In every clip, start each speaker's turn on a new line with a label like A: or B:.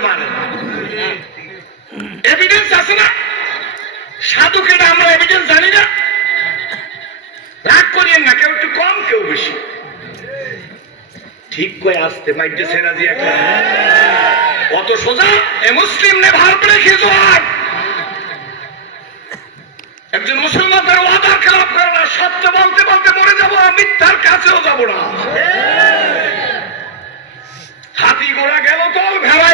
A: মানে। সোজা মুসলিম নে জোয়ার একজন মুসলমান তার ওয়াদার খেলাপ করে না, সত্য বলতে বলতে মরে যাব মিথ্যার কাছেও যাব না হাতি ঘোড়া গেল তো ভেড়ায়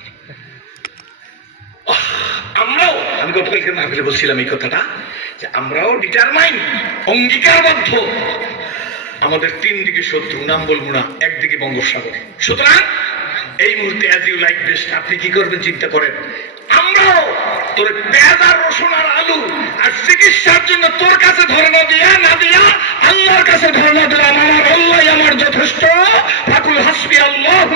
A: আমি গতকালকে মাহফিলে বলছিলাম এই কথাটা? যে আমরাও ডিটারমাইন অঙ্গীকারবদ্ধ। আমাদের তিন দিকে শত্রু, নাম বলব না, একদিকে বঙ্গোপসাগর। সুতরাং, এই মুহূর্তে অ্যাজ ইউ লাইক বেস্ট আপনি কি করবেন চিন্তা করেন? আমরাও তোর পেঁয়াজ আর রসুন আর আলু আর চিকিৎসার জন্য তোর কাছে ধর্ণা দিয়া, না দিয়া, আল্লাহর কাছে ধর্ণা দিলাম। আমার আল্লাহ আমার যথেষ্ট। ফাকুল হাসবি আল্লাহ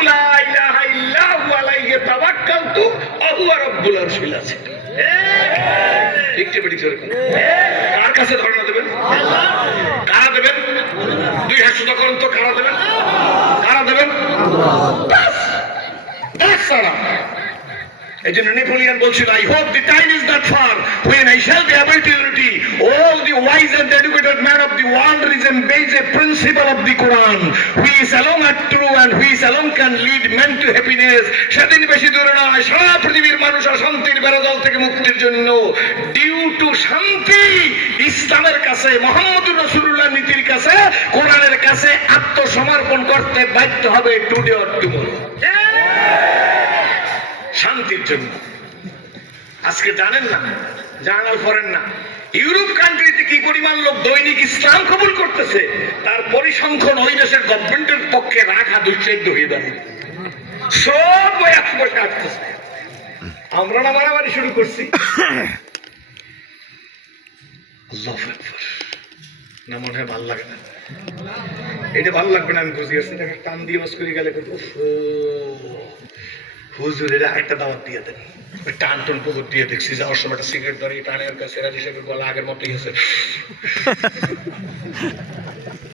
A: ইলাহা ইল্লাহু আলাইহি তাওয়াক্কালতু, ওয়া হুয়া রাব্বুল আরশিল আযীম। পেরেছি ওরকম কার কাছে ধর্ণা দেবেন? কারা দেবেন? দুই হাত সুদা করেন তো কারা দেবেন? কারা দেবেন। এই জন্য নেপোলিয়ান বলছিল I hope the time is that far when I shall be able to the wise and educated men of the world, reason base a principle of the Quran. Who is alone are true and who is alone can lead men to happiness. সেদিন বেশি দূরে নয় সারা পৃথিবীর মানুষ অশান্তির বেড়াদল থেকে মুক্তির জন্য ডিউ টু শান্তি, ইসলামের কাছে, মোহাম্মদুর রসুল্লাহ নীতির কাছে, কোরআনের কাছে আত্মসমর্পণ করতে বাধ্য হবে টুডে অর টুমোরো শান্তির জন্য। আজকে জানেন না, জানার পরেন না। ইউরোপ কান্ট্রিতে কি পরিমাণ লোক দৈনিক ইসলাম কবুল করতেছে? তার পরিসংখ্যান ওই দেশের গভর্নমেন্টের পক্ষে রাখা দুশ্চেদ্য হয়ে দাঁড়িয়ে। সব বসে আসতেছে আমরা না মারামারি শুরু করছি। না মনে হয় ভালো লাগে না। এটা ভালো লাগবে না আমি বুঝে। গেছি টান দিয়ে বাস করে গেলে উফ, ও, আরেকটা দাওয়াত দিয়ে দেন। টান টন পুকুর দিয়ে দেখছি যাওয়ার সময় একটা সিগারেট ধরে টানের কাছে রাজি সাহেবের গলা আগের মতোই আছে।